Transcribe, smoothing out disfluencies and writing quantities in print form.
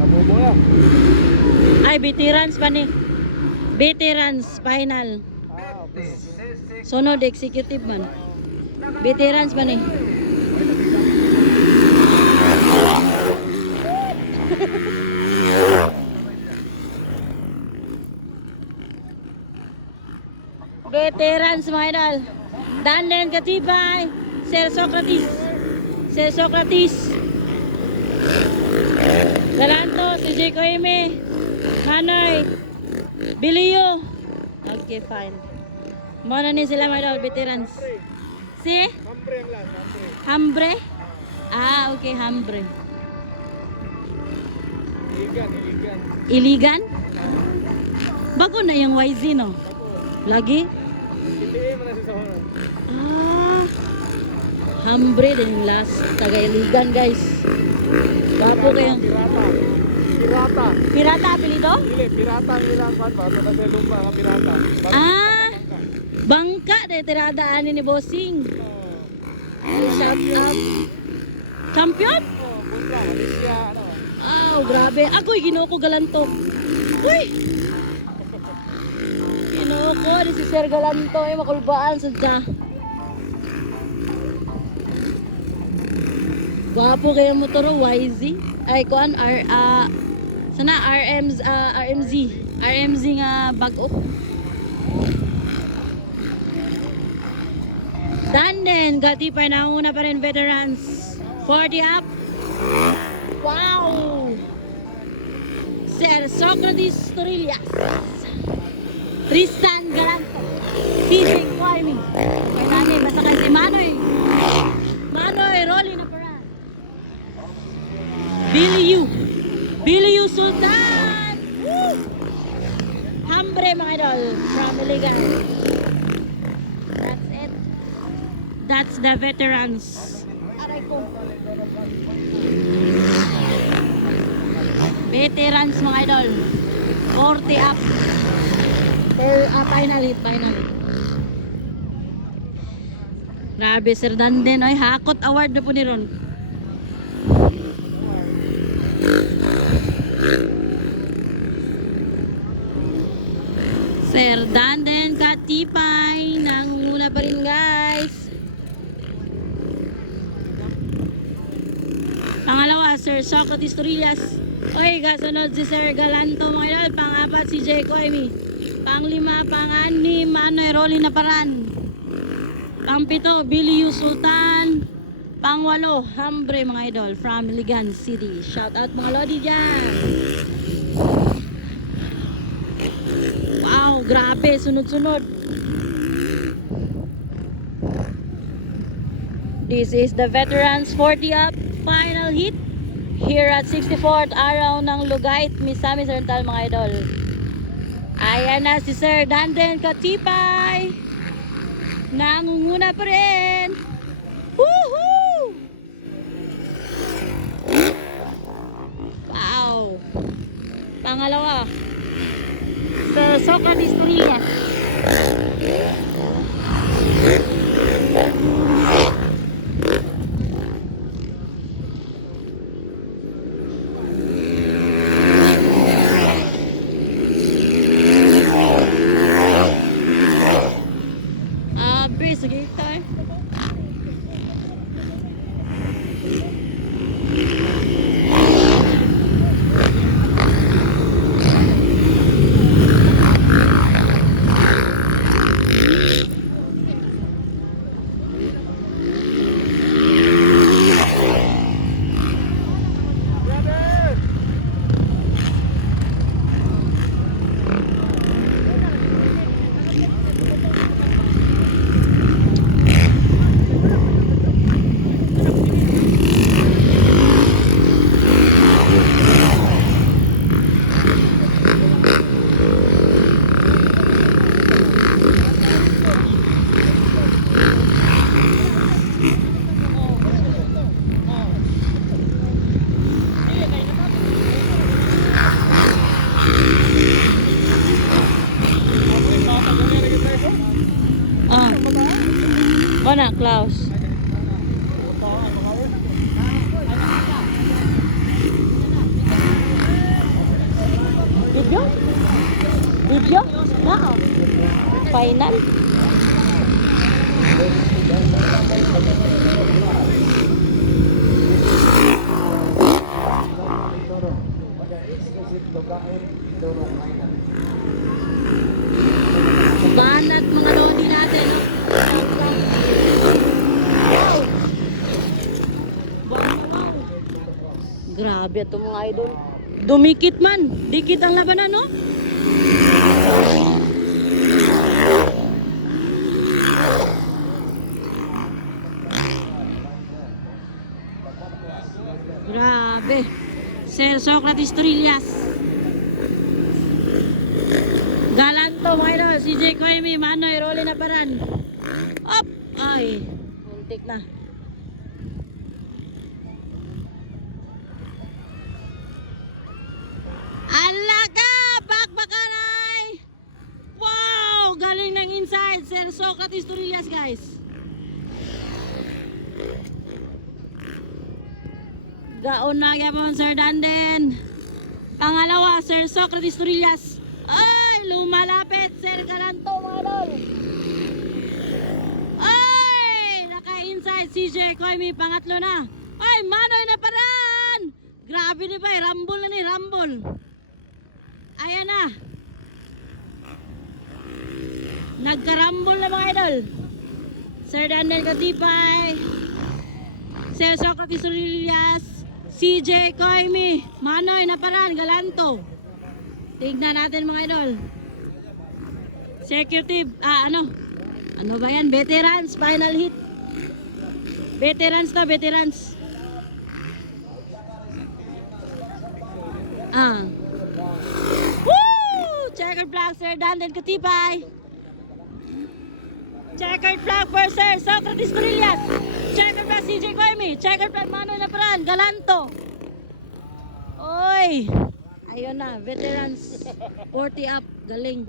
Nabubo lang. Ay, veterans pa ni. Veterans final. Okay. Sunod executive man. Veterans pa ni. Veterans mga idol. Danlen Katibay. Sir Socrates. Sir Socrates. Galanto, si J. Koime. Manoy. Bilio. Okay, fine. Mana ni sila mga idol, veterans. Si? Hambre ang last, hambre. Hambre? Ah, okay, hambre. Iligan, iligan. Iligan? Bago na yung YZ, no? Lagi? Piliin mo na si Sahara. Ah, hambre din yung last. Taga-iligan, guys. Bapo kayo. Pirata. Pirata. Pirata, apelido? Dili, pirata ang ilang kwan ba? Ito na sa lumba ang pirata. Ah, bangka de tiradaan ni Bossing. Shout out. Champion? Punta, Alicia, ano? Oh, grabe. Ako'y ginoo ko galanto. Uy! Ginoo ko, di si Sir Galanto ay makulbaan sa dya. Gwapo kayo mo to, YZ. Ay, kuan, sana RMZ. RMZ nga bag-o. Danden, gati pa nauna pa rin veterans. 40 up. Wow! Sir Socrates Torillas. Tristan Galanto. CJ Kwame. Kaya namin, basta kayo si Manoy. Manoy, Rolly na para. Billy Yu Sultan. Woo! Hambre mga idol. Family guy. That's it. That's the veterans. Aray ko. Veterans mga idol. 40 up. Final hit. Grabe, Sir Danden. Ay, hakot award na po ni Ron. Sir Danden Katipay. Nanguna pa rin, guys. Pangalawa, Sir Socrates Torillas. Oy, kasunod si Sir Galanto mga idol. Pang-apat si J. Koime. Pang-lima, pang-anim, Manoy Rolly na paran. Pang-pito, Billy Yu Sultan. Pang-walo, Hambre mga idol from Iligan City. Shout out mga lodi dyan. Wow, grabe, sunod-sunod. This is the Veterans 40 up final hit here at 64th araw ng Lugait, Misamis Oriental mga idol. Ayan na si Sir Danden Katipay. Nangunguna pa rin. Woohoo! Wow. Pangalawa, Sir Socrates Torillas. Sige tayo. Bona, Klaus. Video? Video? Na, final. Banat mga lodi natin. No? Wow! Wow! Grabe ito mga idol. Dumikit man. Dikit ang labanan, no? Grabe. Sir Socrates Trillas. Galanto mga idol. Si J. Koimi, Manoy, Rolly na paran. Up! Ay, muntik na. Alaga! Bakbakanay! Wow! Galing ng inside. Sir Socrates Trillas, guys. Gaon na yapon Sir Danden. Pangalawa, Sir Socrates Trillas. Ay, lumalapit Sir Galanto mga idol. Ay, naka-inside si J. Koimi, pangatlo na. Ay, Manoy na paran. Grabe ni ba, rumble na ni, rumble. Ayan na. Nagka-rumble na mga idol. Sir Danden Katipay. Sir Socrates Trillas. CJ Koimi, Manoy na paran, Galanto. Tignan natin mga idol. Executive, ano ba yan? Veterans, final hit. Veterans to, veterans. Woo! Checkered flag, Sir Danden Katipay. Checkered flag for Sir Socrates Trillas. Checkered flag CJ Koimi. Checkered flag Manoy na paran, Galanto. Oy! Ayun na, veterans 40 up, galing.